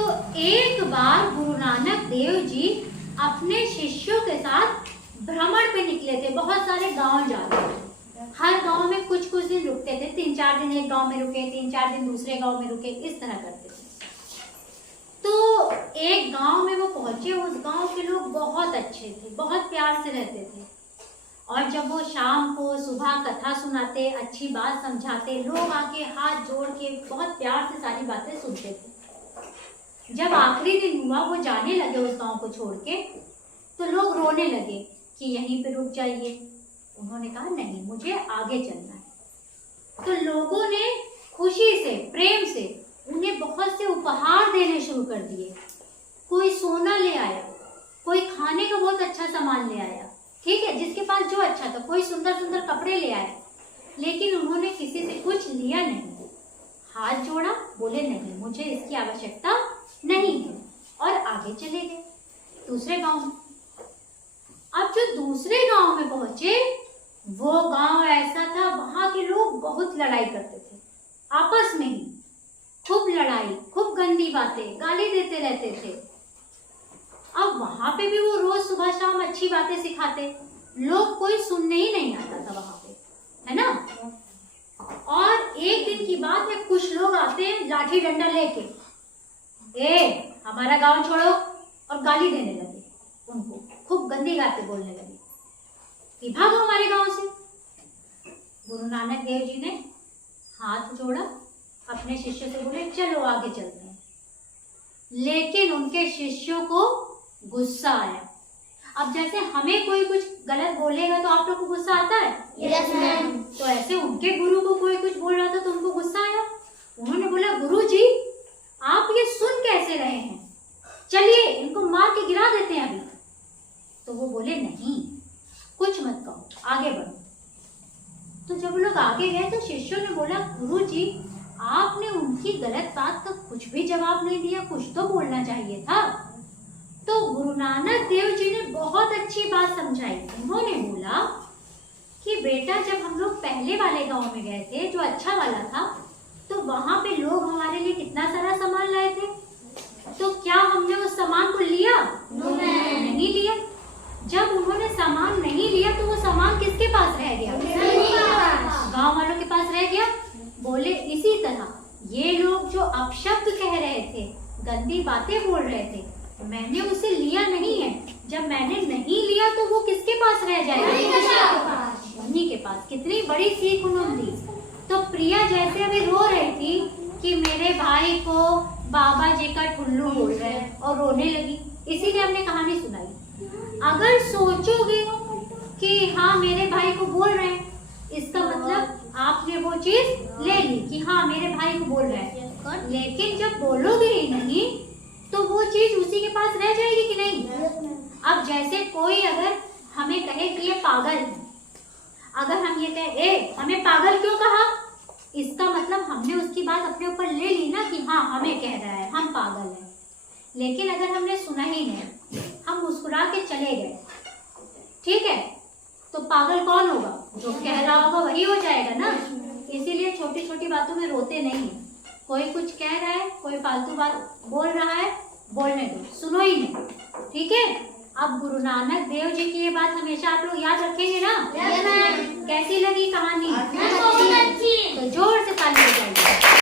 तो एक बार गुरु नानक देव जी अपने शिष्यों के साथ भ्रमण पे निकले थे। बहुत सारे गांव जा रहे थे, हर गांव में कुछ कुछ दिन रुकते थे। 3-4 दिन एक गांव में रुके, 3-4 दिन दूसरे गांव में रुके, इस तरह करते थे। तो एक गांव में वो पहुंचे। उस गांव के लोग बहुत अच्छे थे, बहुत प्यार से रहते थे। और जब वो शाम को सुबह कथा सुनाते, अच्छी बात समझाते, लोग आके हाथ जोड़ के बहुत प्यार से सारी बातें सुनते थे। जब आखिरी दिन हुआ, वो जाने लगे उस गांव को छोड़ के, तो लोग रोने लगे कि यहीं पे रुक जाइए। उन्होंने कहा नहीं, मुझे आगे चलना है। तो लोगों ने खुशी से, प्रेम से उन्हें बहुत से उपहार देने शुरू कर दिए। कोई सोना ले आया, कोई खाने का बहुत अच्छा सामान ले आया, ठीक है, जिसके पास जो अच्छा था। कोई सुंदर सुंदर कपड़े ले आए, लेकिन उन्होंने किसी से कुछ लिया नहीं। हाथ जोड़ा, बोले नहीं, मुझे इसकी आवश्यकता नहीं है, और आगे चले गए दूसरे गांव में। अब जो दूसरे गांव में पहुंचे, वो गांव ऐसा था, वहां के लोग बहुत लड़ाई करते थे आपस में ही। खूब लड़ाई, खूब गंदी बातें, गाली देते रहते थे। अब वहां पे भी वो रोज सुबह शाम अच्छी बातें सिखाते, लोग कोई सुनने ही नहीं आता था वहां पे, है ना। और एक दिन की बात है, कुछ लोग आते हैं लाठी डंडा लेके, हमारा गांव छोड़ो, और गाली देने लगे उनको, खूब गंदी बातें बोलने लगे कि भागो हमारे गांव से। गुरु नानक देव जी ने हाथ जोड़ा, अपने शिष्यों से बोले चलो आगे चलते हैं। लेकिन उनके शिष्यों को गुस्सा आया। अब जैसे हमें कोई कुछ गलत बोलेगा तो आप लोग को गुस्सा आता है? Yes ma'am. तो ऐसे उनके गुरु को कोई कुछ बोल रहा था तो उनको गुस्सा आया। उन्होंने बोला गुरु जी, आप ये सुन कैसे रहे हैं, चलिए इनको मार के गिरा देते हैं अभी। तो वो बोले नहीं, कुछ मत कहो, आगे बढ़ो। तो जब लोग आगे गए तो शिष्यों ने बोला गुरु जी, आपने उनकी गलत बात का कुछ भी जवाब नहीं दिया, कुछ तो बोलना चाहिए था। तो गुरु नानक देव जी ने बहुत अच्छी बात समझाई। उन्होंने बोला कि बेटा, जब हम लोग पहले वाले गांव में गए थे, जो अच्छा वाला था, तो वहां पे लोग हमारे लिए कितना सारा सामान लाए थे, तो क्या हमने उस सामान को लिया? नहीं लिया। जब उन्होंने सामान नहीं लिया तो वो सामान किसके पास रह गया? गांव वालों के पास रह गया। बोले इसी तरह ये लोग जो अपशब्द कह रहे थे, गंदी बातें बोल रहे थे, मैंने उसे लिया नहीं है। जब मैंने नहीं लिया तो वो किसके पास रह जाएगा? उन्हीं के पास। कितनी बड़ी सीख उन्होंने दी। तो प्रिया जैसे अभी रो रही थी कि मेरे भाई को बाबा जी का ठुल्लू बोल रहे हैं, और रोने लगी, इसीलिए हमने कहानी सुनाई। अगर सोचोगे कि हाँ मेरे भाई को बोल रहे हैं, इसका मतलब आपने वो चीज ले ली कि हाँ मेरे भाई को बोल रहे हैं, लेकिन जब बोलोगे ही नहीं तो वो चीज उसी के पास रह जाएगी कि नहीं? अब जैसे कोई अगर हमें कहे कि ये पागल है, अगर हम ये कहे हमें पागल क्यों कहा, इसका मतलब हमने उसकी बात अपने ऊपर ले ली ना कि हाँ हमें कह रहा है हम पागल हैं। लेकिन अगर हमने सुना ही नहीं, हम मुस्कुरा के चले गए, ठीक है, तो पागल कौन होगा? जो कह रहा होगा वही हो जाएगा ना। इसीलिए छोटी छोटी बातों में रोते नहीं है। कोई कुछ कह रहा है, कोई फालतू बात बोल रहा है, बोलने दो, सुनो ही नहीं, ठीक है। अब गुरु नानक देव जी की ये बात हमेशा आप लोग याद रखेंगे ना? कैसी लगी कहानी? तो जोर से ताली बजाइए।